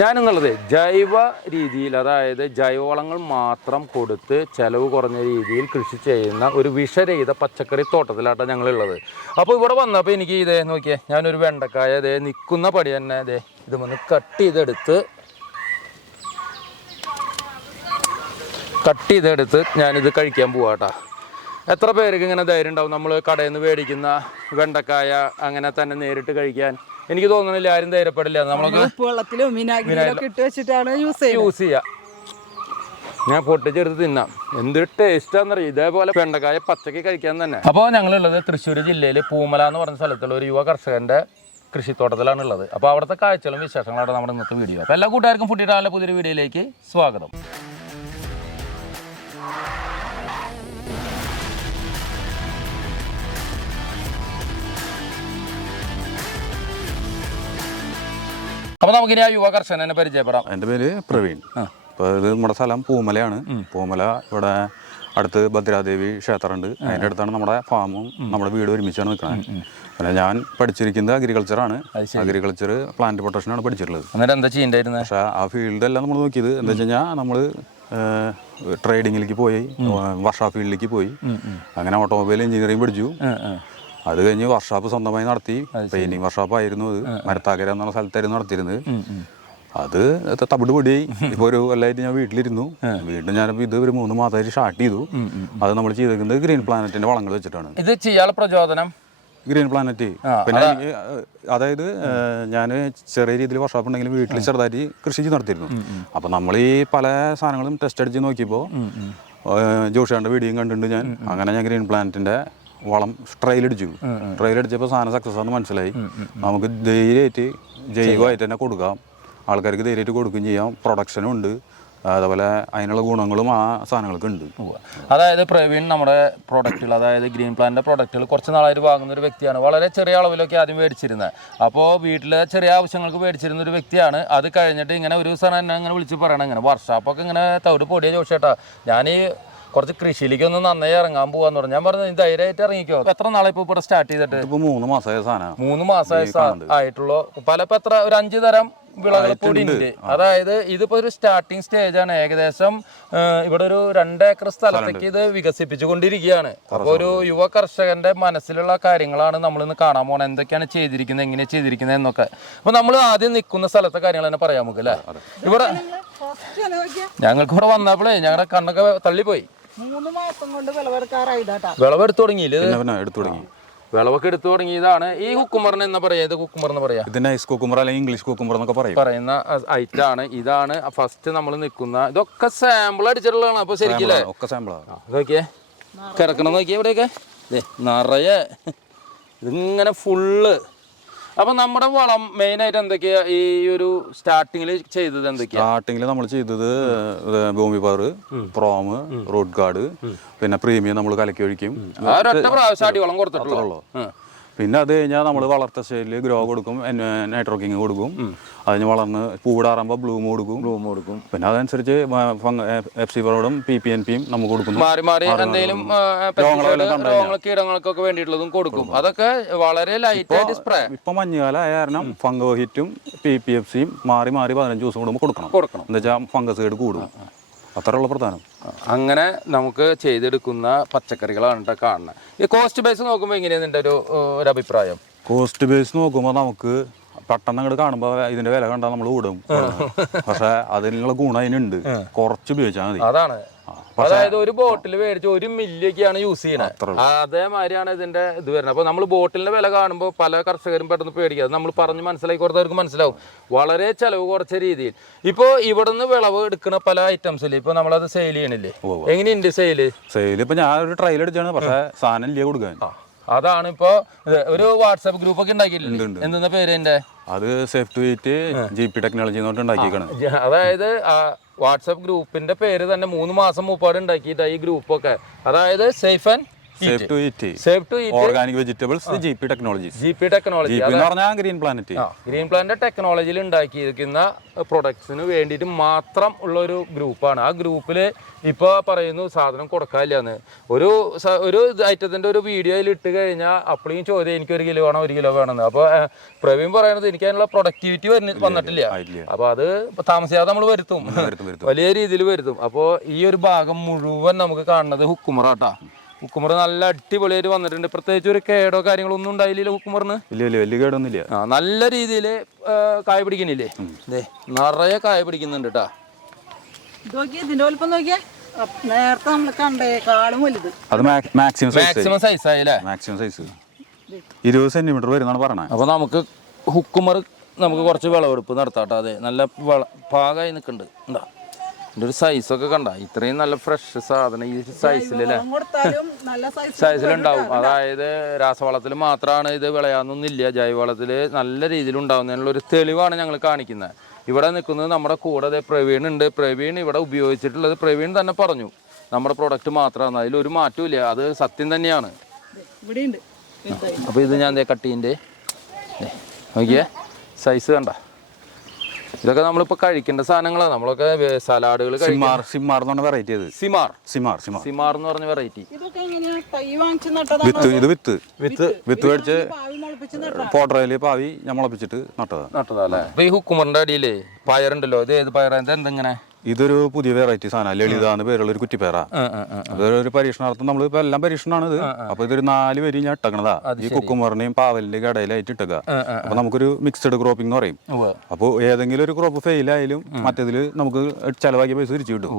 ഞാനെന്നുള്ളത് ജൈവ രീതിയിൽ അതായത് ജൈവവളങ്ങൾ മാത്രം കൊടുത്ത് ചെലവ് കുറഞ്ഞ രീതിയിൽ കൃഷി ചെയ്യുന്ന ഒരു വിഷരഹിത പച്ചക്കറി തോട്ടത്തിലാട്ടാണ് ഞങ്ങളുള്ളത്. അപ്പോൾ ഇവിടെ വന്നപ്പോൾ എനിക്ക് ഇതേ നോക്കിയേ ഞാനൊരു വെണ്ടക്കായ ഇതേ നിൽക്കുന്ന പടി തന്നെ ഇതേ ഇത് വന്ന് കട്ട് ചെയ്തെടുത്ത് കട്ട് ചെയ്തെടുത്ത് ഞാനിത് കഴിക്കാൻ പോവാട്ടാ. എത്ര പേർക്ക് ഇങ്ങനെ ധൈര്യം ഉണ്ടാവും? നമ്മൾ കടയിൽ നിന്ന് മേടിക്കുന്ന വെണ്ടക്കായ അങ്ങനെ തന്നെ നേരിട്ട് കഴിക്കാൻ. എനിക്ക് തോന്നുന്നില്ല ആരും ധൈര്യപ്പെടില്ല. നമ്മളൊക്കെ ഇട്ട് വെച്ചിട്ടാണ് യൂസ് യൂസ് ചെയ്യാം. ഞാൻ പൊട്ടിച്ചെടുത്ത് തിന്നാം. എന്തൊരു ടേസ്റ്റാന്നറിയാം ഇതേപോലെ വെണ്ടക്കായ പച്ചക്ക് കഴിക്കാൻ തന്നെ. അപ്പോൾ ഞങ്ങളുള്ളത് തൃശ്ശൂർ ജില്ലയിൽ പൂമല എന്ന് പറഞ്ഞ സ്ഥലത്തുള്ള ഒരു യുവ കർഷകന്റെ കൃഷിത്തോട്ടത്തിലാണ് ഉള്ളത്. അപ്പോൾ അവിടുത്തെ കാഴ്ചകളും വിശേഷങ്ങളാണ് നമ്മുടെ ഇന്നത്തെ വീഡിയോ അപ്പോൾ എല്ലാ കൂട്ടുകാർക്കും ഫുഡ് ഇടാനുള്ള പുതിയൊരു വീഡിയോയിലേക്ക് സ്വാഗതം. അപ്പോൾ നമുക്കിനി ആ യുവ കർഷകനെ പരിചയപ്പെടാം. എന്റെ പേര് പ്രവീൺ. അപ്പോൾ ഇത് നമ്മുടെ സ്ഥലം പൂമലയാണ്. പൂമല ഇവിടെ അടുത്ത് ഭദ്രാദേവി ക്ഷേത്രമുണ്ട്. അതിന്റെ അടുത്താണ് നമ്മുടെ ഫാമും നമ്മുടെ വീട് ഒരുമിച്ചാണ് നിൽക്കുന്നത്. പിന്നെ ഞാൻ പഠിച്ചിരിക്കുന്നത് അഗ്രികൾച്ചറാണ് അഗ്രികൾച്ചർ പ്ലാന്റ് പ്രൊട്ടക്ഷനാണ് പഠിച്ചിട്ടുള്ളത്. എന്താ ചെയ്യണ്ടായിരുന്നത് പക്ഷേ ആ ഫീൽഡെല്ലാം നമ്മൾ നോക്കിയത് എന്താ വെച്ച് കഴിഞ്ഞാൽ നമ്മൾ ട്രേഡിങ്ങിലേക്ക് പോയി വർഷാ ഫീൽഡിലേക്ക് പോയി. അങ്ങനെ ഓട്ടോമൊബൈൽ എഞ്ചിനീയറിംഗ് പഠിച്ചു. അത് കഴിഞ്ഞ് വർക്ക്ഷോപ്പ് സ്വന്തമായി നടത്തി. പെയിന്റിങ് വർക്ക്ഷോപ്പ് ആയിരുന്നു അത്. മരത്താക്കര എന്നുള്ള സ്ഥലത്തായിരുന്നു നടത്തിയിരുന്നത്. അത് തവിട് പൊടിയായി. ഇപ്പോൾ ഒരു കൊല്ലമായിട്ട് ഞാൻ വീട്ടിലിരുന്നു. വീണ്ടും ഞാനിപ്പോൾ ഇത് ഒരു മൂന്ന് മാസമായിട്ട് സ്റ്റാർട്ട് ചെയ്തു. അത് നമ്മൾ ചെയ്തേക്കുന്നത് ഗ്രീൻ പ്ലാനറ്റിന്റെ വളങ്ങൾ വെച്ചിട്ടാണ്. ഇത് ചെയ്യാനുള്ള പ്രചോദനം? ഗ്രീൻ പ്ലാനറ്റ് പിന്നെ അതായത് ഞാൻ ചെറിയ രീതിയിൽ വർഷോപ്പ് ഉണ്ടെങ്കിലും വീട്ടിൽ ചെറുതായിട്ട് കൃഷി ചെയ്ത് നടത്തിയിരുന്നു. അപ്പോൾ നമ്മൾ ഈ പല സാധനങ്ങളും ടെസ്റ്റ് അടിച്ച് നോക്കിയപ്പോൾ ജോഷിയാണ്ട് വീഡിയോയും കണ്ടിട്ടുണ്ട് ഞാൻ. അങ്ങനെ ഞാൻ ഗ്രീൻ പ്ലാനറ്റിന്റെ വളം ട്രയൽ അടിച്ചു ട്രയൽ അടിച്ചപ്പോൾ സാധനം സക്സസ് ആണെന്ന് മനസ്സിലായി. നമുക്ക് ധൈര്യമായിട്ട് ജൈവമായിട്ട് തന്നെ കൊടുക്കാം. ആൾക്കാർക്ക് ധൈര്യമായിട്ട് കൊടുക്കുകയും ചെയ്യാം. പ്രൊഡക്ഷനും ഉണ്ട്. അതുപോലെ അതിനുള്ള ഗുണങ്ങളും ആ സാധനങ്ങൾക്ക് ഉണ്ട്. അതായത് പ്രവീൺ നമ്മുടെ പ്രോഡക്റ്റുകൾ അതായത് ഗ്രീൻ പ്ലാന്റിന്റെ പ്രോഡക്റ്റുകൾ കുറച്ച് നാളായിട്ട് വാങ്ങുന്ന ഒരു വ്യക്തിയാണ്. വളരെ ചെറിയ അളവിലൊക്കെ ആദ്യം മേടിച്ചിരുന്നത് അപ്പോൾ വീട്ടിലെ ചെറിയ ആവശ്യങ്ങൾക്ക് മേടിച്ചിരുന്ന ഒരു വ്യക്തിയാണ്. അത് കഴിഞ്ഞിട്ട് ഇങ്ങനെ ഒരു ദിവസം എന്നെ ഇങ്ങനെ വിളിച്ച് പറയണം ഇങ്ങനെ. വർഷാപ്പൊക്കെ ഇങ്ങനെ തവിട് പൊടിയ ചോദിച്ചേട്ടാ ഞാൻ ഈ കുറച്ച് കൃഷിയിലേക്ക് ഒന്ന് നന്നായി ഇറങ്ങാൻ പോവാന്ന് പറഞ്ഞു. ഞാൻ പറഞ്ഞു "നീ ധൈര്യമായിട്ട് ഇറങ്ങിക്കോ. എത്ര നാളെ ഇപ്പൊ ഇവിടെ സ്റ്റാർട്ട് ചെയ്തിട്ട്? മൂന്ന് മാസമായ സാധനം. മൂന്ന് മാസമായ ആയിട്ടുള്ളൂ. പല ഇപ്പൊ എത്ര ഒരു അഞ്ചു തരം വിളകൾ കൂടി ഉണ്ട്. അതായത് ഇതിപ്പോ ഒരു സ്റ്റാർട്ടിംഗ് സ്റ്റേജ് ആണ്. ഏകദേശം ഇവിടെ ഒരു രണ്ട് ഏക്കർ സ്ഥലത്തേക്ക് ഇത് വികസിപ്പിച്ചു കൊണ്ടിരിക്കുകയാണ് അപ്പൊ ഒരു യുവ കർഷകന്റെ മനസ്സിലുള്ള കാര്യങ്ങളാണ് നമ്മൾ ഇന്ന് കാണാൻ പോണത്. എന്തൊക്കെയാണ് ചെയ്തിരിക്കുന്നത് എങ്ങനെയാണ് ചെയ്തിരിക്കുന്നത് എന്നൊക്കെ. അപ്പൊ നമ്മൾ ആദ്യം നിൽക്കുന്ന സ്ഥലത്തെ കാര്യങ്ങൾ തന്നെ പറയാൻ നമുക്ക് അല്ലേ? ഇവിടെ ഞങ്ങൾക്ക് ഇവിടെ വന്നപ്പോഴേ ഞങ്ങളുടെ കണ്ണൊക്കെ തള്ളിപ്പോയി. മൂന്ന് മാസം കൊണ്ട് വിളവെടുക്കാറായി വിളവെടുത്ത് തുടങ്ങിയില്ല എടുത്തു തുടങ്ങി. വിളവൊക്കെ എടുത്തു തുടങ്ങിയതാണ്. ഈ കുക്കുമറിന് എന്നാ പറയാ? ഇത് കുക്കുമർ എന്ന് പറയാ? ഇതിന് ഐസ് കുക്കുമ്പർ അല്ലെങ്കിൽ ഇംഗ്ലീഷ് കുക്കുമ്പർ എന്നൊക്കെ പറയും. പറയുന്ന ഐറ്റം ആണ്. ഇതാണ് ഫസ്റ്റ് നമ്മൾ നിൽക്കുന്ന ഇതൊക്കെ സാമ്പിൾ അടിച്ചിട്ടുള്ളതാണ്. അപ്പൊ ശരിക്കില്ലേ ഒക്കെ സാമ്പിളാണ് നോക്കിയേ. കിടക്കണം നോക്കിയേ ഇവിടെയൊക്കെ. ദേ, നിറയെ. ഇതിങ്ങനെ ഫുള്ള് അപ്പൊ നമ്മുടെ വളം മെയിൻ ആയിട്ട് എന്തൊക്കെയാ? ഈ ഒരു സ്റ്റാർട്ടിങ്ങിൽ ചെയ്തത് എന്തൊക്കെയാ? സ്റ്റാർട്ടിങ്ങിൽ നമ്മൾ ചെയ്തത് ഭൂമി പവർ പ്രോം റോഡ് ഗാർഡ് പിന്നെ പ്രീമിയം നമ്മൾ കലക്കി ഒഴിക്കും. ആ ഒരൊറ്റ പ്രാവശ്യം അടിവളം കൊടുത്തിട്ടുള്ളൂ. പിന്നെ അത് കഴിഞ്ഞാൽ നമ്മൾ വളർത്ത സ്റ്റൈലിൽ ഗ്രോ കൊടുക്കും നൈട്രോക്കിങ് കൊടുക്കും. അതിന് വളർന്ന് പൂവിടാറുമ്പോൾ ബ്ലൂം കൊടുക്കും. ബ്ലൂം കൊടുക്കും. പിന്നെ അതനുസരിച്ച് എഫ് സി പവറും പി പി എൻ പിയും നമുക്ക് കൊടുക്കും മാറി മാറി എന്തെങ്കിലും കീടങ്ങൾക്കൊക്കെ വേണ്ടിയിട്ടുള്ളതും കൊടുക്കും. അതൊക്കെ വളരെ ലൈറ്റ് ആയിട്ട് സ്പ്രേ ഇപ്പൊ മഞ്ഞുകാലം ആയ കാരണം ഫംഗോ ഹിറ്റും പി പി എഫ് സിയും മാറി മാറി പതിനഞ്ച് ദിവസം കൂടുമ്പോൾ കൊടുക്കണം. കൊടുക്കണം. എന്താ വെച്ചാൽ ഫംഗസ് കേട് കൂടും. അത്രയുള്ള പ്രധാനം. അങ്ങനെ നമുക്ക് ചെയ്തെടുക്കുന്ന പച്ചക്കറികളാണ് കേട്ടോ കാണുന്നത്. ഈ കോസ്റ്റ് ബേസ് നോക്കുമ്പോൾ എങ്ങനെയാണ് എന്റെ ഒരു ഒരു അഭിപ്രായം? കോസ്റ്റ് ബേസ് നോക്കുമ്പോൾ നമുക്ക് പെട്ടെന്ന് അങ്ങോട്ട് കാണുമ്പോൾ ഇതിന്റെ വില കണ്ടാൽ നമ്മൾ കൂടും പക്ഷെ അതിനുള്ള ഗുണം അതിനുണ്ട്. കുറച്ച് ഉപയോഗിച്ചാൽ മതി. അതാണ്. അതായത് ഒരു ബോട്ടിൽ മേടിച്ച് ഒരു മില്ലിയൊക്കെയാണ് യൂസ് ചെയ്യുന്നത് അതേമാതിരിയാണ് ഇതിന്റെ ഇത് വരുന്നത്. അപ്പൊ നമ്മൾ ബോട്ടിലിന്റെ വില കാണുമ്പോൾ പല കർഷകരും പെട്ടെന്ന് പേടിക്കുക നമ്മൾ പറഞ്ഞ് മനസ്സിലാക്കി കൊടുത്തവർക്ക് മനസ്സിലാവും. വളരെ ചെലവ് കുറച്ച രീതിയിൽ. ഇപ്പോ ഇവിടുന്ന് വിളവ് എടുക്കുന്ന പല ഐറ്റംസിൽ ഇപ്പൊ നമ്മളത് സെയിൽ ചെയ്യണില്ലേ? എങ്ങനെയുണ്ട് സെയിൽ സെയിൽ ഇപ്പൊ ഞാൻ ഒരു ട്രയൽ എടുത്താണ്. പക്ഷേ സാധനം ഇല്ലേ കൊടുക്കാൻ. അതാണ് ഇപ്പോ ഒരു വാട്സാപ്പ് ഗ്രൂപ്പ് ഒക്കെ ഉണ്ടാക്കിയിട്ടുണ്ട് എന്താ പേര് എന്റെ അത് safe to G P technology ഉണ്ടാക്കിയേക്കാണ്. അതായത് വാട്സാപ്പ് ഗ്രൂപ്പിന്റെ പേര് തന്നെ മൂന്ന് മാസം മുപ്പാട് ഉണ്ടാക്കിയിട്ട് ഈ ഗ്രൂപ്പൊക്കെ അതായത് safe and safe to eat safe to organic vegetables G P technology G P technology എന്ന് പറഞ്ഞാൽ ഗ്രീൻ പ്ലാനറ്റ് ഗ്രീൻ ടെക്നോളജിയിൽ ഉണ്ടാക്കിയിരിക്കുന്ന പ്രൊഡക്ട്സിന് വേണ്ടിയിട്ട് മാത്രം ഉള്ള ഒരു ഗ്രൂപ്പാണ്. ആ ഗ്രൂപ്പിൽ ഇപ്പോൾ പറയുന്നു സാധനം കൊടുക്കാനില്ലാന്ന്. ഒരു ഒരു ഐറ്റത്തിന്റെ ഒരു വീഡിയോയിൽ ഇട്ട് കഴിഞ്ഞാൽ അപ്പോഴും ചോദ്യം എനിക്ക് ഒരു കിലോ വേണം ഒരു കിലോ വേണമെന്ന് അപ്പോൾ പ്രവീൺ പറയുന്നത് എനിക്ക് അതിനുള്ള പ്രൊഡക്ടിവിറ്റി വന്നിട്ടില്ല. അപ്പൊ അപ്പോൾ അത് താമസിയാതെ നമ്മൾ വരുത്തും. വലിയ രീതിയിൽ വരുത്തും. അപ്പോൾ ഈ ഒരു ഭാഗം മുഴുവൻ നമുക്ക് കാണുന്നത് ഹുക്കുമറാട്ടാ. ഹുക്കുമർ നല്ല അടിപൊളിയായിട്ട് വന്നിട്ടുണ്ട്. പ്രത്യേകിച്ച് ഒരു കേടോ കാര്യങ്ങളോ ഒന്നും ഉണ്ടായില്ല ഉക്കുമറിന് വലിയ വലിയ വലിയ കേടൊന്നുമില്ല. ആ നല്ല രീതിയിൽ കായ പിടിക്കുന്നില്ലേ ഇതേ നിറയെ കായ പിടിക്കുന്നുണ്ട് കേട്ടാ ഇത് നോക്കിയേ ഇതിന്റെ വലുപ്പം നോക്കിയേ. അപ്പ് നേരത്തെ നമ്മൾ കണ്ടേക്കാളും വലുത്. അത് മാക്സിമം സൈസ് മാക്സിമം സൈസ് ആയില്ലേ മാക്സിമം സൈസ് ഇരുപത് സെന്റിമീറ്റർ വരുന്നാണ് പറഞ്ഞത് അപ്പൊ നമുക്ക് ഹുക്കുമർ നമുക്ക് കുറച്ച് വിളവെടുപ്പ് നടത്താട്ടോ അതെ നല്ല വള പാകമായി നിൽക്കുന്നുണ്ട്. എന്താ ഇതിന്റെ ഒരു സൈസൊക്കെ കണ്ട? ഇത്രയും നല്ല ഫ്രഷ് സാധനം ഈ സൈസിൽ അല്ലേ സൈസിലുണ്ടാവും അതായത് രാസവളത്തിൽ മാത്രമാണ് ഇത് വിളയാന്നൊന്നുമില്ല ജൈവവളത്തിൽ നല്ല രീതിയിൽ ഉണ്ടാവുന്നതിനുള്ള ഒരു തെളിവാണ് ഞങ്ങൾ കാണിക്കുന്നത്. ഇവിടെ നിൽക്കുന്നത് നമ്മുടെ കൂടെ പ്രവീൺ ഉണ്ട്. പ്രവീൺ ഇവിടെ ഉപയോഗിച്ചിട്ടുള്ളത് പ്രവീൺ തന്നെ പറഞ്ഞു. നമ്മുടെ പ്രൊഡക്റ്റ് മാത്രമാണ് അതിലൊരു മാറ്റവും ഇല്ല അത് സത്യം തന്നെയാണ്. അപ്പോൾ ഇത് ഞാൻ കട്ടീന്റെ നോക്കിയേ. സൈസ് കണ്ട. ഇതൊക്കെ നമ്മളിപ്പോ കഴിക്കേണ്ട സാധനങ്ങളാണ് നമ്മളൊക്കെ സലാഡുകൾ കഴിക്കും സിമാർ സിമാർ എന്ന് പറഞ്ഞ വെറൈറ്റി അത് സിമാർ. സിമാർ സിമാർ. സിമാർ എന്ന് പറഞ്ഞ വെറൈറ്റി വിത്ത് ഇത് വിത്ത്. വിത്ത്. വിത്ത്. മേടിച്ച് നട്ടാ പാവി ഞാൻ മുളപ്പിച്ചിട്ട് നട്ടതാണ് നട്ടതല്ലേ അപ്പൊ ഈ ഹുക്കുമറിന്റെ അടിയിലേ പയറുണ്ടല്ലോ. ഇത് ഏത് പയറാ? എന്താ എന്തെങ്ങനെ ഇതൊരു പുതിയ വെറൈറ്റി സാധനം. ലളിത എന്ന് പേരുള്ള ഒരു കുറ്റിപ്പേറ അതൊരു പരീക്ഷണാർത്ഥം നമ്മൾ ഇപ്പൊ എല്ലാം പരീക്ഷണമാണ് ഇത്. അപ്പൊ ഇതൊരു നാല് വരി ഞാൻ ഇട്ടക്കണതാ. ഈ കുക്കുമറിനെയും പാവലിന്റെയും ഇടയിലായിട്ട് ഇട്ടക അപ്പൊ നമുക്കൊരു മിക്സഡ് ക്രോപ്പിംഗ് എന്ന് പറയും. അപ്പോൾ ഏതെങ്കിലും ഒരു ക്രോപ്പ് ഫെയിൽ ആയാലും മറ്റേതിൽ നമുക്ക് ചെലവാക്കിയ പൈസ തിരിച്ചു കിട്ടും.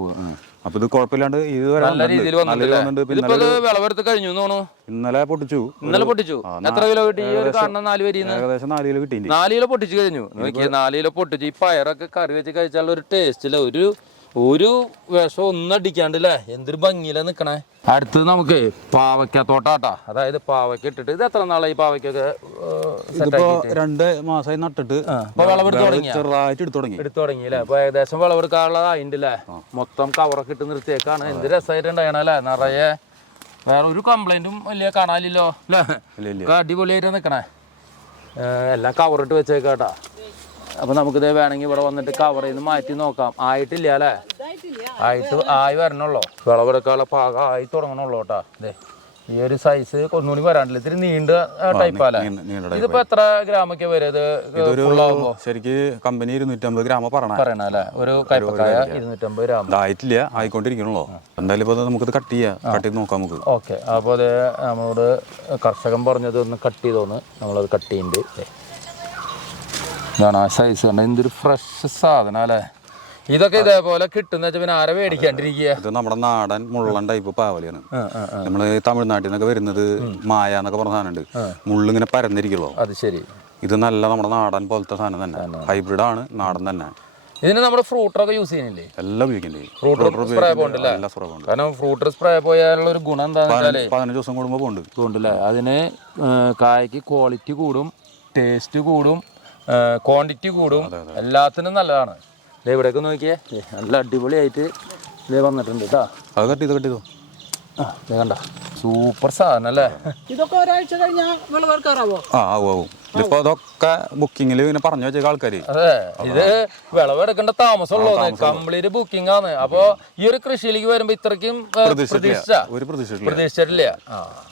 അപ്പൊ ഇത് കുഴപ്പമില്ലാണ്ട് ഇത് വരെ. നല്ല രീതിയിൽ വന്നിട്ടുണ്ട്. ഇതിപ്പോ ഇത് വിളവെടുത്ത് കഴിഞ്ഞു എന്ന് തോന്നുന്നു. ഇന്നലെ പൊട്ടിച്ചു. ഇന്നലെ പൊട്ടിച്ചു. എത്ര കിലോ കിട്ടി? ഈ ഒരു കാണുന്ന നാല് വരിന്ന് ഏകദേശം നാല് കിലോ കിട്ടി നാല് കിലോ പൊട്ടിച്ചു കഴിഞ്ഞു. നാല് കിലോ പൊട്ടിച്ചു. ഈ പയറൊക്കെ കറി വെച്ച് കഴിച്ചാൽ ഒരു ടേസ്റ്റില്ല ഒരു ഒരു വിഷം ഒന്നും അടിക്കാണ്ടില്ലേ എന്തൊരു ഭംഗിയില നിക്കണേ. അടുത്തത് നമുക്ക് പാവയ്ക്ക തോട്ടാട്ടാ. അതായത് പാവയ്ക്ക ഇട്ടിട്ട് ഇത് എത്ര നാളായി പാവയ്ക്കൊക്കെ ഇതിപ്പോ രണ്ട് മാസമായി നട്ടിട്ട്. ചെറുതായിട്ട് എടുത്തു തുടങ്ങി. എടുത്തു തുടങ്ങി അല്ലേ? അപ്പൊ ഏകദേശം വിളവെടുക്കാനുള്ളതായിണ്ട് അല്ലേ? മൊത്തം കവറൊക്കെ ഇട്ട് നിർത്തിയേക്കാണ്. എന്ത് രസമായിട്ടുണ്ടായണ അല്ലേ? നിറയെ വേറെ ഒരു കംപ്ലൈന്റും വലിയ കാണാനില്ലല്ലോ അല്ലേ? അടിപൊളിയായിട്ട് നിൽക്കണേ എല്ലാം കവറിട്ട് വെച്ചേക്കാട്ടാ. അപ്പൊ നമുക്കിത് വേണമെങ്കിൽ ഇവിടെ വന്നിട്ട് കവർ നിന്ന് മാറ്റി നോക്കാം. ആയിട്ടില്ല അല്ലേ? ആയിട്ട് ആയി വരണുള്ളൂ. വിളവെടുക്കാനുള്ള പാകം ആയി തുടങ്ങണുള്ളൂ കേട്ടോ. ഇതേ ഈ ഒരു സൈസ് ഒന്നുകൂടി വരാണ്ടില്ല ഇത്തിരി നീണ്ട ടൈപ്പല്ലേ ഇതിപ്പോ എത്ര ഗ്രാമൊക്കെ വരും ശരിക്ക് കമ്പനി ഇരുന്നൂറ്റമ്പത് ഗ്രാമ പറഞ്ഞു പറയണ. അല്ലേ? ഒരു കൈപ്പക്കായ ഇരുന്നൂറ്റമ്പത് ഗ്രാം ഇതായിട്ടില്ല ആയിക്കൊണ്ടിരിക്കണല്ലോ എന്തായാലും ഇപ്പൊ നമുക്കിത് കട്ട് ചെയ്യാം. കട്ട് ചെയ്ത് നോക്കാം നമുക്ക്. ഓക്കെ അപ്പോൾ അത് നമ്മളോട് കർഷകൻ പറഞ്ഞത് ഒന്ന് കട്ട് ചെയ്തോന്ന്. നമ്മളത് കട്ട് ചെയ്യുന്നുണ്ട്. ഇതാണ് ആ സൈസ് കണ്ട? എന്തൊരു ഫ്രഷ് സാധനം അല്ലേ? ഇതൊക്കെ ഇതേപോലെ കിട്ടുന്ന പിന്നെ ആരെ മേടിക്കാണ്ടിരിക്കുക? ഇത് നമ്മുടെ നാടൻ മുള്ളൻ ടൈപ്പ് പാവലിയാണ്. നമ്മൾ തമിഴ്നാട്ടിൽ നിന്നൊക്കെ വരുന്നത് മായ എന്നൊക്കെ പറഞ്ഞ സാധനമുണ്ട്. മുള്ളിങ്ങനെ പരന്നിരിക്കുള്ളൂ അത് ശരി. ഇത് നല്ല നമ്മുടെ നാടൻ പോലത്തെ സാധനം തന്നെ. ഹൈബ്രിഡ് ആണ് നാടൻ തന്നെ. ഇതിന് നമ്മുടെ ഫ്രൂട്ടറൊക്കെ യൂസ് ചെയ്യുന്നില്ലേ? എല്ലാം ഫ്രൂട്ടർ സ്പ്രേ പോകണ്ടല്ലേ കാരണം ഫ്രൂട്ടർ സ്പ്രേ പോയാലുള്ള ഒരു ഗുണം എന്താണെന്ന് പതിനഞ്ച് ദിവസം കൂടുമ്പോ പോണ്ട് അതിന് കായ്ക്ക് ക്വാളിറ്റി കൂടും ടേസ്റ്റ് കൂടും ക്വാണ്ടിറ്റി കൂടും. എല്ലാത്തിനും നല്ലതാണ്. ദേ ഇവിടെയൊക്കെ നോക്കിയേ. നല്ല അടിപൊളിയായിട്ട് ഇതേ വന്നിട്ടുണ്ട് കേട്ടോ അത് കട്ടി ചെയ്ത് കട്ട് ആ ദേ കണ്ട. സൂപ്പർ സാധനം അല്ലേ? ഇതൊക്കെ ഒരാഴ്ച കഴിഞ്ഞാൽ ആ ആവും ആവും. ഇതിപ്പോ അതൊക്കെ ബുക്കിങ്ങിൽ ഇങ്ങനെ പറഞ്ഞു വെച്ചേക്ക ആൾക്കാര്. അതെ ഇത് വിളവെടുക്കേണ്ട താമസമുള്ളൂ. കംപ്ലീറ്റ് ബുക്കിംഗ് ആണ്. അപ്പൊ ഈ ഒരു കൃഷിയിലേക്ക് വരുമ്പോ ഇത്രക്കും പ്രതീക്ഷിച്ച? ഒരു പ്രതീക്ഷിച്ചിട്ടില്ല.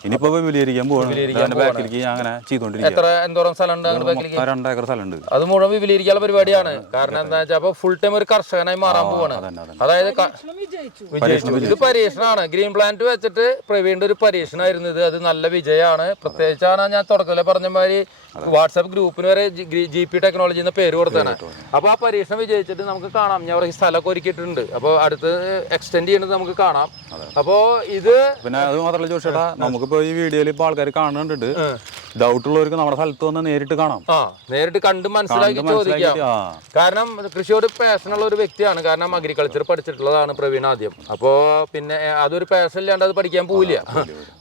ഇനിയിപ്പോ വിപുലീകരിക്കാൻ പോകണം ബാക്കിലേക്ക് ഞാൻ അങ്ങനെ എത്ര എന്തോരം സ്ഥലമുണ്ട് അങ്ങോട്ട് ബാക്കിലേക്ക്? രണ്ടേക്കർ സ്ഥലമുണ്ട് അത് മുഴുവൻ വിപുലീകരിക്കാനുള്ള പരിപാടിയാണ്. കാരണം എന്താ വെച്ചാൽ അപ്പൊ ഫുൾ ടൈം ഒരു കർഷകനായി മാറാൻ പോവാണ്. അതായത് വിജയിച്ചു. ഇത് പരീക്ഷണമാണ് ഗ്രീൻ പ്ലാന്റ് വെച്ചിട്ട് പ്രവീണിന്റെ ഒരു പരീക്ഷണമായിരുന്നു ഇത്. അത് നല്ല വിജയമാണ്. പ്രത്യേകിച്ചാണ് ഞാൻ തുടക്കത്തിലെ പറഞ്ഞ മാതിരി വാട്സാപ്പ് ഗ്രൂപ്പിന് വരെ ജി പി ടെക്നോളജി എന്ന പേര് കൊടുത്താണ് അപ്പൊ ആ പരീക്ഷണം വിജയിച്ചിട്ട് നമുക്ക് കാണാം. ഞാൻ ഈ സ്ഥലമൊക്കെ ഒരുക്കിയിട്ടുണ്ട്. അപ്പോൾ അടുത്ത് എക്സ്റ്റെൻഡ് ചെയ്യുന്നത് നമുക്ക് കാണാം. അപ്പോൾ ഇത് പിന്നെ അത് മാത്രമല്ല ചോദിച്ചേട്ടാ നമുക്കിപ്പോ ഈ വീഡിയോയിൽ ഇപ്പൊ ആൾക്കാർ കാണുന്നുണ്ട്. ഡൗട്ട് ഉള്ളവർക്ക് നമ്മുടെ സ്ഥലത്ത് വന്ന് നേരിട്ട് കാണാം. ആ നേരിട്ട് കണ്ട് മനസ്സിലാക്കി ചോദിക്കാം. കാരണം കൃഷിയോട് പാഷൻ ഉള്ള ഒരു വ്യക്തിയാണ്. കാരണം അഗ്രികൾച്ചർ പഠിച്ചിട്ടുള്ളതാണ് പ്രവീൺ ആദ്യം. അപ്പോൾ പിന്നെ അതൊരു പാഷൻ ഇല്ലാണ്ട് അത് പഠിക്കാൻ പോവില്ല.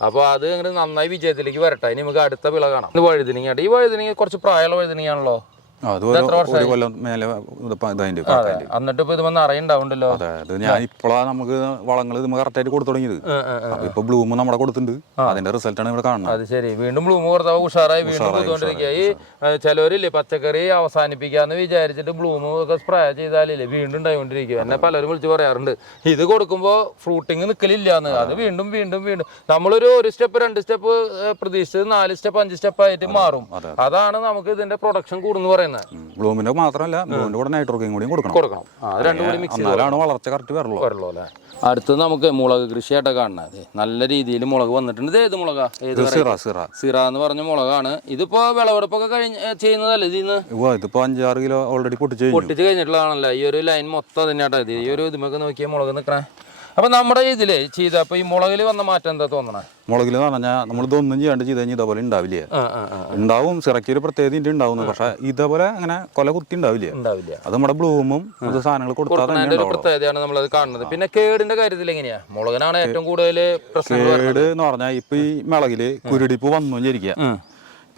അപ്പോൾ അത് അങ്ങനെ നന്നായി വിജയത്തിലേക്ക് വരട്ടെ. ഇനി നമുക്ക് അടുത്ത വിള കാണാം. ഇത് വഴുതിനിങ്ങ ഈ വഴുതിനിങ്ങ കുറച്ച് പ്രായമുള്ള വഴുതിനിങ്ങാണല്ലോ ഒരു കൊല്ലം മേലെ എന്നിട്ട് ഇപ്പൊ ഇത് വന്ന് അറിയണ്ടാവുണ്ടല്ലോ. അതെ അത് ഞാൻ ഇപ്പോഴാണ് നമുക്ക് വളങ്ങൾ ഇത് കറക്റ്റ് ആയിട്ട് കൊടുത്തു തുടങ്ങിയത്. അപ്പൊ ഇപ്പൊ ബ്ലൂം നമ്മുടെ കൊടുത്തിട്ടുണ്ട്. അതിന്റെ റിസൾട്ട് ആണ് ഇവിടെ കാണുന്നത്. അത് ശരി. വീണ്ടും ബ്ലൂം കൊടുത്താൽ ഉഷാറായി വീണ്ടും കൊടുത്തോണ്ടിരിക്കുക ഈ ഏഹ്, ചിലവരില്ലേ പച്ചക്കറി അവസാനിപ്പിക്കാന്ന് വിചാരിച്ചിട്ട് ബ്ലൂമ് ഒക്കെ സ്പ്രേ ചെയ്താലില്ലേ വീണ്ടും ഉണ്ടായിക്കൊണ്ടിരിക്കുക. എന്നെ പലരും വിളിച്ച് പറയാറുണ്ട്. ഇത് കൊടുക്കുമ്പോൾ ഫ്രൂട്ടിങ് നിക്കലില്ല അത് വീണ്ടും വീണ്ടും വീണ്ടും. നമ്മളൊരു ഒരു സ്റ്റെപ്പ് രണ്ട് സ്റ്റെപ്പ് പ്രതീക്ഷിച്ചത് നാല് സ്റ്റെപ്പ് അഞ്ച് സ്റ്റെപ്പ് ആയിട്ട് മാറും. അതാണ് നമുക്ക് ഇതിന്റെ പ്രൊഡക്ഷൻ കൂടുന്നു പറയുന്നത്. ബ്ലൂമിന്റെ മാത്രമല്ല ബ്ലൂമിന്റെ കൂടെ നൈട്രോജൻ കൂടി കൊടുക്കണം. കൊടുക്കണം. ആ, അത് രണ്ടും കൂടി മിക്സ് എന്നാലാണ് വളർച്ച കറക്റ്റ് വരുള്ളൂ. വരുള്ളൂ അല്ലേ? അടുത്ത് നമുക്ക് മുളക് കൃഷിയായിട്ട് കാണുന്നത്. നല്ല രീതിയിൽ മുളക് വന്നിട്ടുണ്ട്. ഇത് ഏത് മുളകാ? ഏത് സിറ സിറ. സിറ എന്ന് പറഞ്ഞ മുളകാണ്. ഇതിപ്പോ വിളവെടുപ്പൊക്കെ കഴിഞ്ഞ് ചെയ്യുന്നതല്ലേ ഇതിന്ന് ഇതിപ്പോ അഞ്ചാറ് കിലോ ഓൾറെഡി പൊട്ടിച്ച് പൊട്ടിച്ച് കഴിഞ്ഞിട്ടുള്ളതാണല്ലോ. ഈ ഒരു ലൈൻ മൊത്തം തന്നെയാട്ടോ ഇത് ഈ ഒരു ഇതുമൊക്കെ നോക്കിയാൽ മുളക് നിൽക്കണേ അപ്പൊ നമ്മുടെ ഇതിൽ ചെയ്തപ്പോ ഈ മുളകിൽ വന്ന മാറ്റം എന്താ തോന്നണേ? മുളകിൽ എന്ന് പറഞ്ഞാൽ നമ്മൾ ഇതൊന്നും ചെയ്യാണ്ട് ചെയ്ത് കഴിഞ്ഞാൽ ഇതേപോലെ ഉണ്ടാവില്ല? ഉണ്ടാവും സിറക്കിയൊരു പ്രത്യേകത ഇന്ത്യ ഉണ്ടാവുന്നു. പക്ഷെ ഇതേപോലെ അങ്ങനെ കൊല കുത്തി ഉണ്ടാവില്ല? ഉണ്ടാവില്ല. അത് നമ്മുടെ ബ്ലൂമും അത് സാധനങ്ങൾ കൊടുത്താൽ തന്നെ പ്രത്യേകതയാണ് നമ്മളത് കാണുന്നത്. പിന്നെ കേടിന്റെ കാര്യത്തിൽ എങ്ങനെയാ? മുളകിനാണ് ഏറ്റവും കൂടുതൽ കേട് എന്ന് പറഞ്ഞാൽ ഇപ്പൊ ഈ മുളകിൽ കുരുടിപ്പ് വന്നു വിചാരിക്കുക.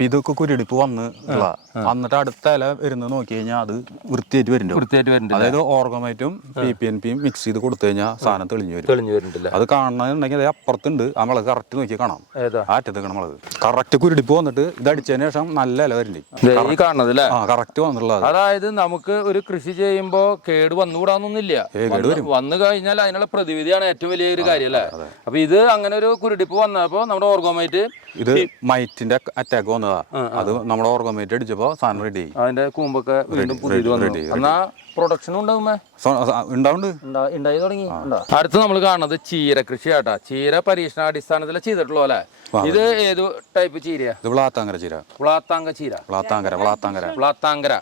ഇതൊക്കെ കുരുടിപ്പ് വന്ന് വന്നിട്ട് അടുത്ത ഇല വരുന്നത് നോക്കി കഴിഞ്ഞാൽ അത് വൃത്തിയായിട്ട് വരുന്നുണ്ട് വൃത്തിയായിട്ട് വരുന്നുണ്ട് അതായത് ഓർഗമൈറ്റും പി പി എൻ പിയും മിക്സ് ചെയ്ത് കൊടുത്തു കഴിഞ്ഞാൽ സാധനം തെളിഞ്ഞു വരും. തെളിഞ്ഞു വരുന്നുണ്ടല്ല അത് കാണണമെന്നുണ്ടെങ്കിൽ അത് അപ്പുറത്തുണ്ട്. ആ മുളക് കറക്റ്റ് നോക്കി കാണാം. ആറ്റത്ത് കാണാം മുളക്. കറക്റ്റ് കുരുടിപ്പ് വന്നിട്ട് ഇത് അടിച്ചതിന് ശേഷം നല്ല ഇല വരുന്നുണ്ട് ദേ ഈ കാണുന്നത് അല്ലേ ആ കറക്റ്റ് വന്നിട്ടുള്ളത് അതായത് നമുക്ക് ഒരു കൃഷി ചെയ്യുമ്പോ കേട് വന്നുകൂടാന്നൊന്നുമില്ല. വന്നു കഴിഞ്ഞാൽ അതിനുള്ള പ്രതിവിധിയാണ് ഏറ്റവും വലിയ ഒരു കാര്യം അല്ലേ അപ്പൊ ഇത് അങ്ങനെ ഒരു കുരുടിപ്പ് വന്നപ്പോ നമ്മുടെ ഓർഗോമൈറ്റ് ഇത് മൈറ്റിന്റെ അറ്റാക്ക് വന്നതാ. അത് നമ്മുടെ ഓർഗമേറ്റ് അടിച്ചപ്പോ സാധനം റെഡി ആയി. അതിന്റെ കൂമ്പൊക്കെ വീണ്ടും പുതിയത് എന്നാ ഉണ്ടാവുമേ ഉണ്ടാ- ഉണ്ടായി തുടങ്ങി അടുത്ത് നമ്മൾ കാണുന്നത് ചീര കൃഷി ആട്ടാ ചീര പരീക്ഷണാടിസ്ഥാനത്തിൽ ചെയ്തിട്ടുള്ള ഇത് ഏത് ടൈപ്പ് ചീരയാ? ഇത് വ്ളാത്താങ്കര ചീര. വ്ളാത്താങ്ക ചീര. വിളാത്താങ്കര വ്ളാത്താങ്കര. വ്ളാത്താങ്കര.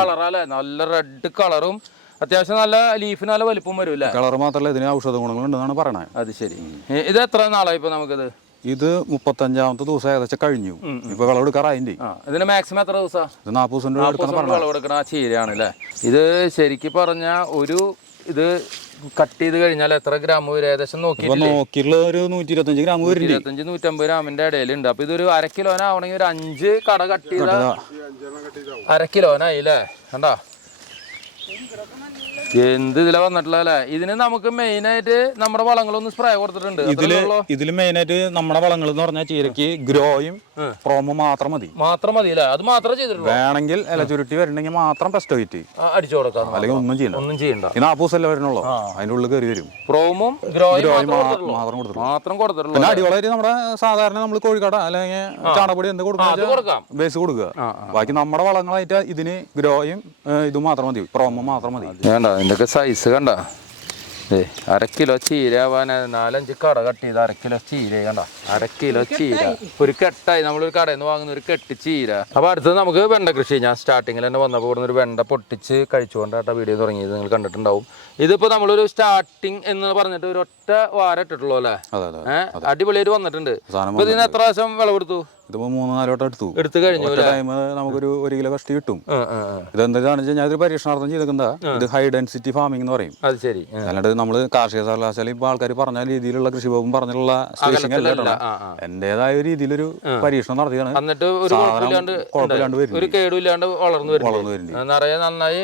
കളറല്ലേ നല്ല റെഡ് കളറും അത്യാവശ്യം നല്ല ലീഫിന് നല്ല വലിപ്പം വരും കളർ മാത്രമല്ല ഇതിന് ഔഷധ ഗുണങ്ങളുണ്ടെന്നാണ് പറയണത്. അത് ശരി. ഇത് എത്ര നാളായി ഇപ്പൊ നമുക്കിത്? ഇത് മുപ്പത്തഞ്ചാമത്തെ ദിവസം ഏകദേശം കഴിഞ്ഞു. ഇപ്പൊ വിളവെടുക്കാറായിന്റെ ആ ഇതിന് മാക്സിമം എത്ര ദിവസം? ഇത് നാൽപ്പത് ദിവസം വിളവെടുക്കണ ചീരയാണ് അല്ലേ ഇത് ശരിക്കും പറഞ്ഞ ഒരു ഇത് കട്ട് ചെയ്ത് കഴിഞ്ഞാൽ എത്ര ഗ്രാം വരും? ഏകദേശം നോക്കി നോക്കിയിട്ടുള്ള നോക്കിയുള്ള ഒരു നൂറ്റി ഇരുപത്തഞ്ച് ഗ്രാം വരുന്നുണ്ട് ഇരുപത്തഞ്ച് നൂറ്റമ്പത് ഗ്രാമിന്റെ ഇടയിലുണ്ട്. അപ്പൊ ഇതൊരു അര കിലോനാവണമെങ്കിൽ ഒരു അഞ്ച് കട കട്ട് ചെയ്ത അര കിലോനായി അല്ലേ കണ്ടാ? എന്ത് ഇതിലെ വന്നിട്ടുള്ള അല്ലെ ഇതിന് നമുക്ക് മെയിൻ ആയിട്ട് നമ്മുടെ വളങ്ങളൊന്ന് സ്പ്രേ കൊടുത്തിട്ടുണ്ട്. ഇതിൽ ഇതിൽ മെയിൻ ആയിട്ട് നമ്മുടെ വളങ്ങൾ എന്ന് പറഞ്ഞാൽ ചീരക്ക് ഗ്രോയും പ്രോമും മാത്രം മതി. മാത്രം മതി അല്ലേ അത് മാത്രം ചെയ്തിട്ടുള്ളൂ. വേണമെങ്കിൽ ഇല ചുരുട്ടി വരണമെങ്കിൽ മാത്രം പെസ്റ്റ് വൈറ്റ് ആ, അടിച്ചു കൊടുക്കാം. അല്ലെങ്കിൽ ഒന്നും ചെയ്യണ്ട ഒന്നും ചെയ്യണ്ട. നാൽപ്പത് ദിവസം അല്ലേ വരണുള്ളൂ അതിന്റെ ഉള്ളിൽ കയറി വരും. പ്രോമും ഗ്രോയും മാത്രം കൊടുത്തിട്ടുള്ളൂ. മാത്രം കൊടുത്തിട്ടുള്ളൂ. പിന്നെ അടിവളമായിട്ട് നമ്മുടെ സാധാരണ നമ്മൾ കോഴിക്കട അല്ലെങ്കിൽ ചാണകപ്പൊടി എന്ത് കൊടുക്കാം ബേസ് കൊടുക്കുക. ബാക്കി നമ്മുടെ വളങ്ങളായിട്ട് ഇതിന് ഗ്രോയും ഇത് ഇതും മാത്രം മതി. പ്രോമും മാത്രം മതി. വേണ്ട ഇതിന്റെയൊക്കെ സൈസ് കണ്ട? ഏ അര കിലോ ചീര ആവാൻ നാലഞ്ച് കട കട്ട് ചെയ്ത് അര കിലോ ചീര കണ്ട? അര കിലോ ചീര. ഒരു കെട്ടായി. നമ്മളൊരു കടയിൽ നിന്ന് വാങ്ങുന്ന ഒരു കെട്ട് ചീര. അപ്പൊ അടുത്തത് നമുക്ക് വെണ്ട കൃഷി. ഞാൻ സ്റ്റാർട്ടിങ്ങിൽ തന്നെ വന്നപ്പോൾ ഇവിടുന്ന് ഒരു വെണ്ട പൊട്ടിച്ച് കഴിച്ചുകൊണ്ടാട്ട വീഡിയോ തുടങ്ങിയത്. നിങ്ങൾ കണ്ടിട്ടുണ്ടാവും. ഇതിപ്പോ നമ്മളൊരു സ്റ്റാർട്ടിങ് എന്ന് പറഞ്ഞിട്ട് ഒരു ഒറ്റ വാരം ഇട്ടിട്ടുള്ളൂ അല്ലേ? അടിപൊളിയായിട്ട് വന്നിട്ടുണ്ട്. സാധനം അപ്പൊ ഇതിന് എത്ര പ്രാവശ്യം വിളവെടുത്തു? ഇതിപ്പോ മൂന്ന് നാലോട്ടം എടുത്തു എടുത്തു കഴിഞ്ഞു ടൈം നമുക്കൊരു ഒരു കിലോ കഷ്ടി കിട്ടും. ഇതെന്താണെന്ന് വെച്ചാൽ ഇത് പരീക്ഷണാർത്ഥം ചെയ്തേക്കുന്നതാ ഇത് ഹൈ ഡെൻസിറ്റി ഫാമിംഗ് എന്ന് പറയും. അത് ശരി. അല്ലാണ്ട് നമ്മൾ കാർഷിക സർവകലാശാല ഇപ്പൊ ആൾക്കാർ പറഞ്ഞ രീതിയിലുള്ള കൃഷി ഭവൻ പറഞ്ഞിട്ടുള്ള സ്പേസിംഗ് അല്ല. എന്റേതായ രീതിയിലൊരു പരീക്ഷണം നടത്തിയാണ് എന്നിട്ട് ഒരു കുഴപ്പമില്ലാണ്ട് കുഴപ്പമില്ലാണ്ട് ഒരു വരുന്നുണ്ട് കേടുമില്ലാണ്ട് വളർന്നു വളർന്നു വരുന്നുണ്ട്. വരുന്നുണ്ട് നിറയെ നന്നായി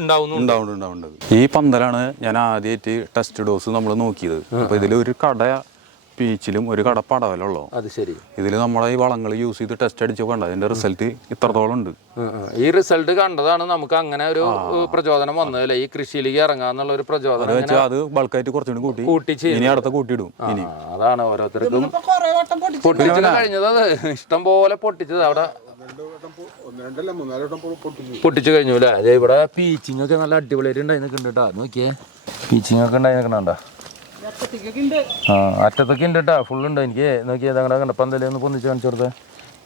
ഉണ്ടാവുന്നുണ്ട്. ഉണ്ടാവുന്നുണ്ട് ഈ പന്തലാണ് ഞാൻ ആദ്യമായിട്ട് ടെസ്റ്റ് ഡോസ് നമ്മൾ നോക്കിയത്. അപ്പൊ ഇതിൽ ഒരു കട പീച്ചിലും ഒരു കട പടവലുള്ളൂ അത് ശരി. ഇതിൽ നമ്മളെ ഈ വളങ്ങൾ യൂസ് ചെയ്ത് ടെസ്റ്റ് അടിച്ച് കണ്ട? അതിന്റെ റിസൾട്ട് ഇത്രത്തോളം ഉണ്ട്. ഈ റിസൾട്ട് കണ്ടതാണ് നമുക്ക് അങ്ങനെ ഒരു പ്രചോദനം വന്നതല്ലേ? ഈ കൃഷിയിലേക്ക് ഇറങ്ങാന്നുള്ള ഒരു പ്രചോദനം അത് വെച്ചാൽ അത് ബൾക്കായിട്ട് കുറച്ചുകൂടി കൂട്ടി. കൂട്ടി ഇനി അടുത്ത കൂട്ടിയിടും ഇനി. അതാണ് ഓരോരുത്തർക്കും ഇപ്പൊ കൊറേ വട്ടം പൊട്ടിച്ചു പൊട്ടിച്ചത് കഴിഞ്ഞത് അത്. ഇഷ്ടം പോലെ പൊട്ടിച്ചത് അവിടെ. പൊട്ടിച്ചു കഴിഞ്ഞു അല്ലേ? അതെ ഇവിടെ പീച്ചിങ് ഒക്കെ നല്ല അടിപൊളിയായിട്ട് ഉണ്ടായി നിൽക്കുന്നുണ്ട് കേട്ടോ. നോക്കിയേ. പീച്ചിങ് ഒക്കെ ഉണ്ടായി ഉണ്ട് ആ അറ്റത്തൊക്കെ ഉണ്ട് കേട്ടോ ഫുൾ ഉണ്ട് എനിക്ക് നോക്കിയത് അങ്ങനെ കണ്ട പന്തലേ ഒന്ന് പൊന്നിച്ച് കാണിച്ചു കൊടുത്തേ.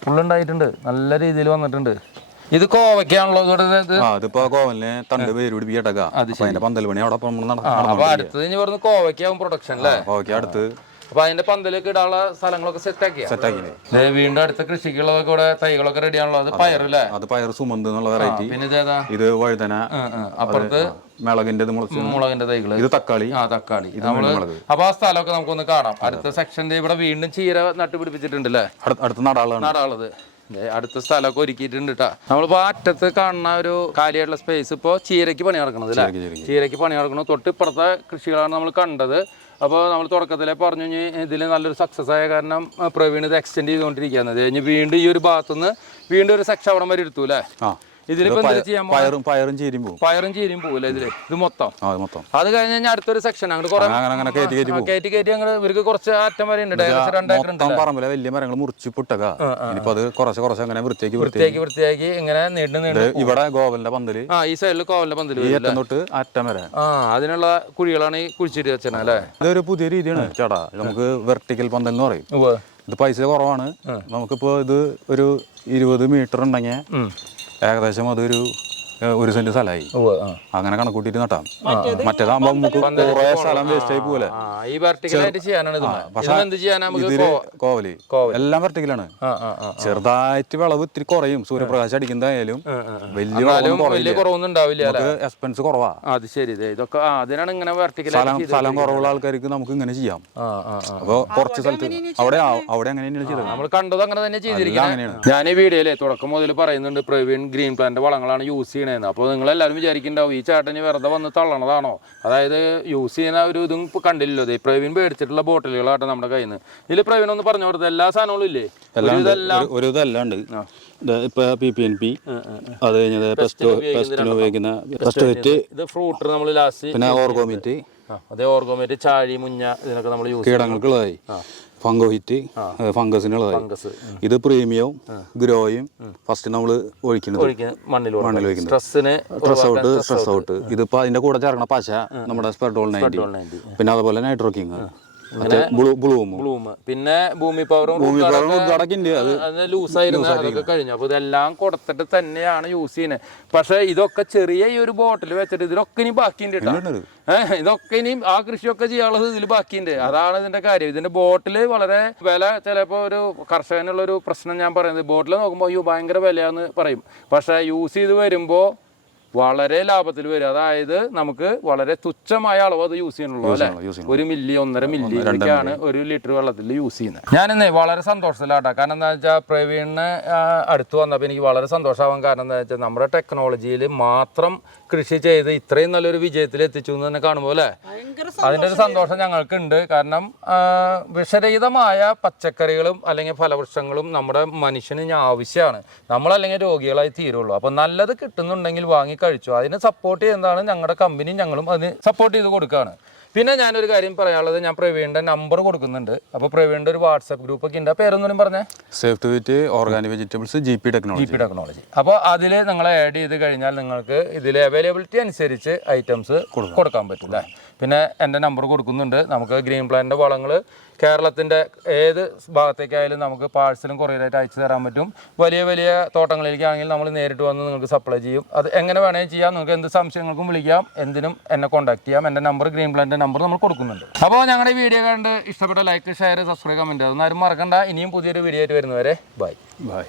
ഫുള്ളുണ്ടായിട്ടുണ്ട്. ഉണ്ടായിട്ടുണ്ട് നല്ല രീതിയിൽ വന്നിട്ടുണ്ട്. ഇത് കോവയ്ക്കാണല്ലോ ഇവിടെ ഇത്? ആ അതിപ്പോ കോവലിനെ തണ്ട് പേര് പിടിപ്പിക്കട്ടക്ക. പന്തൽ പണി അവിടെ അടുത്ത് കോവയ്ക്കാവും പ്രൊഡക്ഷൻ അല്ലേ കോവയ്ക്ക് ഓക്കെ അടുത്ത് അപ്പൊ അതിന്റെ പന്തലൊക്കെ ഇടാനുള്ള സ്ഥലങ്ങളൊക്കെ സെറ്റ് ആക്കിയാ? സെറ്റ് ആക്കി വീണ്ടും അടുത്ത കൃഷിക്കുള്ളതൊക്കെ ഇവിടെ തൈകളൊക്കെ റെഡി ആണല്ലോ. അത് പയറല്ലേ അത് പയർ സുമന്ത് എന്നുള്ള വെറൈറ്റി പിന്നെ ഇതേതാ? ഇത് വഴുതന. അപ്പുറത്ത് മുളകിന്റെ മുളകിന്റെ തൈകൾ. ഇത് തക്കാളി. ആ തക്കാളി. നമ്മൾ അപ്പൊ ആ സ്ഥലമൊക്കെ നമുക്കൊന്ന് കാണാം. അടുത്ത സെക്ഷന്റെ ഇവിടെ വീണ്ടും ചീര നട്ടുപിടിപ്പിച്ചിട്ടുണ്ട് അല്ലേ? അടുത്ത അടുത്ത നടാളാണ്. നടാളത്. ദേ അടുത്ത സ്ഥലമൊക്കെ ഒരുക്കിയിട്ടുണ്ട് കേട്ടോ നമ്മളിപ്പോ അറ്റത്ത് കാണുന്ന ഒരു കാലിയായിട്ടുള്ള സ്പേസ് ഇപ്പോ ചീരയ്ക്ക് പണി നടക്കണത് അല്ലേ. ചീരയ്ക്ക് പണി നടക്കണത് തൊട്ട് ഇപ്പുറത്തെ കൃഷികളാണ് നമ്മൾ കണ്ടത്. അപ്പോൾ നമ്മൾ തുടക്കത്തിലെ പറഞ്ഞു കഴിഞ്ഞാൽ ഇതിൽ നല്ലൊരു സക്സസ് ആയ കാരണം പ്രവീൺ ഇത് എക്സ്റ്റെൻഡ് ചെയ്തുകൊണ്ടിരിക്കുകയാണ്. അത് കഴിഞ്ഞ് വീണ്ടും ഈ ഒരു ഭാഗത്തുനിന്ന് വീണ്ടും ഒരു സെക്ഷൻ അവിടെ വരെ എടുത്തു അല്ലേ ഇതിലിപ്പോ പയറും പയറും ചീരിയും പോകും പയറും ചീരയും പോകില്ല ഇതിൽ? ഇത് മൊത്തം? മൊത്തം. അത് കഴിഞ്ഞ് കഴിഞ്ഞാൽ അടുത്തൊരു സെക്ഷൻ അങ്ങോട്ട് കുറെ അങ്ങനെ അങ്ങനെ കയറ്റി അങ്ങോട്ട് ഇവർക്ക് കുറച്ച് അറ്റം വരെ ഉണ്ട്. പറമ്പിലെ വലിയ മരങ്ങൾ മുറിച്ച് പുട്ടക. ഇനിയിപ്പോ അത് കുറച്ച് കുറച്ച് അങ്ങനെ വൃത്തിയാക്കി വൃത്തിയാക്കി വൃത്തിയാക്കി ഇങ്ങനെ നീണ്ടു നീണ്ടു ഇവിടെ ഗോവലിന്റെ പന്തൽ ആ ഈ സൈഡിൽ ഗോവലിന്റെ പന്തൽ ഈ അറ്റം തൊട്ട് അറ്റം വരെ. ആ അതിനുള്ള കുഴികളാണ് ഈ കുഴിച്ചിട്ട് വെച്ചത് അല്ലേ? ഇതൊരു പുതിയ രീതിയാണ് ചേട്ടാ. നമുക്ക് വെർട്ടിക്കൽ പന്തൽ എന്ന് പറയും. ഇത് പൈസ കുറവാണ്. നമുക്കിപ്പോ ഇത് ഒരു ഇരുപത് മീറ്റർ ഉണ്ടെങ്കിൽ. ഏകദേശം അതൊരു ഒരു സെന്റ് സ്ഥലമായി. അങ്ങനെ കണക്കൂട്ടിട്ട് നട്ടാം മറ്റേതാകുമ്പോ നമുക്ക് കുറെ സ്ഥലം വേസ്റ്റ് ആയി പോലെ ആ ഈ vertical ചെയ്യാനാണ് ഇത് പക്ഷെ ഇതിന് എന്ത് നമുക്ക് ഇതിൽ കോ- കോവൽ. എല്ലാം വെർട്ടിക്കലാണ് ആ ആ ആ ചെറുതായിട്ട് വിളവ് ഇത്തിരി കുറയും. സൂര്യപ്രകാശം അടിക്കുന്നതായാലും വലിയ വലിയ കുറവൊന്നും ഉണ്ടാവില്ല അല്ലേ? നമുക്ക് എക്സ്പെൻസ് കുറവാ അത് ശരി. ദേ ഇതൊക്കെ ആ അതിനാണ് ഇങ്ങനെ സ്ഥലം സ്ഥലം കുറവുള്ള ആൾക്കാർക്ക് നമുക്ക് ഇങ്ങനെ ചെയ്യാം. അപ്പോൾ കുറച്ച് സ്ഥലത്ത് അവിടെ അവിടെ അങ്ങനെ തന്നെയാണ് ചെയ്തത്. നമ്മൾ കണ്ടത് അങ്ങനെ തന്നെ ചെയ്തിരിക്കുന്നത് അങ്ങനെയാണ്. ഞാൻ ഈ വീഡിയോയിലെ തുടക്കം മുതൽ പറയുന്നുണ്ട് പ്രവീൺ ഗ്രീൻ പ്ലാന്റ് വളങ്ങളാണ് യൂസ് ചെയ്യണതെന്ന് അപ്പോൾ നിങ്ങളെല്ലാവരും വിചാരിക്കുന്നുണ്ടാവും ഈ ചേട്ടന് വെറുതെ വന്ന് തള്ളണതാണോ? അതായത് യൂസ് ചെയ്യുന്ന ഒരു ഇതും കണ്ടില്ലല്ലോ ദേ പ്രവീൺ മേടിച്ചിട്ടുള്ള ബോട്ടിലുകളാട്ടോ നമ്മുടെ കയ്യിൽ നിന്ന് ഇതിൽ പ്രവീൺ ഒന്ന് പറഞ്ഞു കൊടുത്തത് എല്ലാ സാധനങ്ങളും ഇല്ലേ? ഒരു- ഇതല്ലാണ്ട് ഇപ്പൊ പി പി എൻ പി അത് കഴിഞ്ഞത് പെസ്റ്റോ പെസ്റ്റിന് ഉപയോഗിക്കുന്ന ഇത് ഫ്രൂട്ട് നമ്മൾ ലാസ്റ്റ് പിന്നെ ഓർഗോമിറ്റ് അതേ ഓർഗോമിറ്റ് ചാഴി മുഞ്ഞ ഇതിനൊക്കെ നമ്മൾ യൂസ് കീടങ്ങൾക്കുള്ളതായി. ഫംഗോഹിറ്റ് ഫംഗസിനുള്ളതായി. ഫംഗസ്. ഇത് പ്രീമിയവും ഗ്രോയും ഫസ്റ്റ് നമ്മൾ ഒഴിക്കുന്നത്. മണ്ണിൽ ഒഴിക്കുന്നത്. സ്ട്രെസ് ഔട്ട് സ്ട്രെസ് ഔട്ട് ഇതിപ്പോ അതിന്റെ കൂടെ ചേർക്കണ പശ നമ്മുടെ സ്പെർഡോൾ നയന്റി പിന്നെ അതുപോലെ നൈട്രോക്കിങ് ബ്ലൂ പിന്നെ ഭൂമി പവറും ലൂസായിരുന്നു. അതൊക്കെ കഴിഞ്ഞു. അപ്പൊ ഇതെല്ലാം കൊടുത്തിട്ട് തന്നെയാണ് യൂസ് ചെയ്യുന്നത് പക്ഷെ ഇതൊക്കെ ചെറിയ ഈ ഒരു ബോട്ടിൽ വെച്ചിട്ട് ഇതിലൊക്കെ ഇനി ബാക്കിയുണ്ട് കേട്ടോ. ഏഹ് ഇതൊക്കെ ഇനി ആ കൃഷിയൊക്കെ ചെയ്യാനുള്ളത് ഇതിൽ ബാക്കിയുണ്ട്. അതാണ് ഇതിന്റെ കാര്യം. ഇതിന്റെ ബോട്ടിൽ വളരെ വില ചിലപ്പോ ഒരു കർഷകനുള്ള ഒരു പ്രശ്നം ഞാൻ പറയുന്നത്. ബോട്ടിൽ നോക്കുമ്പോൾ അയ്യോ ഭയങ്കര വിലയാന്ന് പറയും. പക്ഷെ യൂസ് ചെയ്ത് വരുമ്പോൾ വളരെ ലാഭത്തിൽ വരും. അതായത് നമുക്ക് വളരെ തുച്ഛമായ അളവ് അത് യൂസ് ചെയ്യണുള്ളൂ അല്ലെ? ഒരു മില്ലി ഒന്നര മില്ലി ഒക്കെയാണ് ഒരു ലിറ്റർ വെള്ളത്തിൽ യൂസ് ചെയ്യുന്നത്. ഞാനിന്നേ വളരെ സന്തോഷത്തിലാട്ടാ. കാരണം എന്താ വെച്ചാൽ പ്രവീണിന് അടുത്ത് വന്നപ്പോൾ എനിക്ക് വളരെ സന്തോഷമാവാൻ കാരണം എന്താ വെച്ചാൽ നമ്മുടെ ടെക്നോളജിയിൽ മാത്രം കൃഷി ചെയ്ത് ഇത്രയും നല്ലൊരു വിജയത്തിൽ എത്തിച്ചു എന്ന് തന്നെ കാണുമ്പോൾ അല്ലേ? അതിന്റെ അതിന്റെ ഒരു സന്തോഷം ഞങ്ങൾക്കുണ്ട്. കാരണം വിഷരഹിതമായ പച്ചക്കറികളും അല്ലെങ്കിൽ ഫലവൃക്ഷങ്ങളും നമ്മുടെ മനുഷ്യന് ആവശ്യമാണ്. നമ്മളല്ലെങ്കിൽ രോഗികളായി തീരുള്ളൂ. അപ്പൊ നല്ലത് കിട്ടുന്നുണ്ടെങ്കിൽ വാങ്ങി കഴിച്ചു. അതിനെ സപ്പോർട്ട് ചെയ്യുന്നതാണ് ഞങ്ങളുടെ കമ്പനി ഞങ്ങളും അതിന് സപ്പോർട്ട് ചെയ്ത് കൊടുക്കുകയാണ് പിന്നെ ഞാനൊരു കാര്യം പറയാനുള്ളത് ഞാൻ പ്രവീണിന്റെ നമ്പർ കൊടുക്കുന്നുണ്ട്. അപ്പോൾ പ്രവീണിന്റെ ഒരു വാട്സ്ആപ്പ് ഗ്രൂപ്പ് ഒക്കെ ഉണ്ട്. പേരൊന്നും പറഞ്ഞേ. Safe to with organic vegetables G P technology G P technology അപ്പോൾ അതിൽ നിങ്ങൾ ആഡ് ചെയ്ത് കഴിഞ്ഞാൽ നിങ്ങൾക്ക് ഇതിലെ അവൈലബിലിറ്റി അനുസരിച്ച് ഐറ്റംസ് കൊടുക്കാൻ പറ്റില്ല അല്ലേ? പിന്നെ എന്റെ നമ്പർ കൊടുക്കുന്നുണ്ട്. നമുക്ക് ഗ്രീൻ പ്ലാന്റിന്റെ വളങ്ങൾ കേരളത്തിന്റെ ഏത് ഭാഗത്തേക്കായാലും നമുക്ക് പാഴ്സലും കൊറിയറായിട്ട് അയച്ചു തരാൻ പറ്റും. വലിയ വലിയ തോട്ടങ്ങളിലേക്കാണെങ്കിൽ നമ്മൾ നേരിട്ട് വന്ന് നിങ്ങൾക്ക് സപ്ലൈ ചെയ്യും. അത് എങ്ങനെ വേണമെങ്കിൽ ചെയ്യാം. നിങ്ങൾക്ക് എന്ത് സംശയങ്ങൾക്കും വിളിക്കാം. എന്തിനും എന്നെ കോൺടാക്ട് ചെയ്യാം. എന്റെ നമ്പർ ഗ്രീൻ പ്ലാന്റിന്റെ നമ്പർ നമ്മൾ കൊടുക്കുന്നുണ്ട്. അപ്പോൾ ഞങ്ങളുടെ വീഡിയോ കണ്ട് ഇഷ്ടപ്പെട്ട ലൈക്ക് ഷെയർ സബ്സ്ക്രൈബ് കമന്റ് അതൊന്നും ആരും മറക്കണ്ട. ഇനിയും പുതിയൊരു വീഡിയോ ആയിട്ട് വരുന്നവരെ ബൈ ബൈ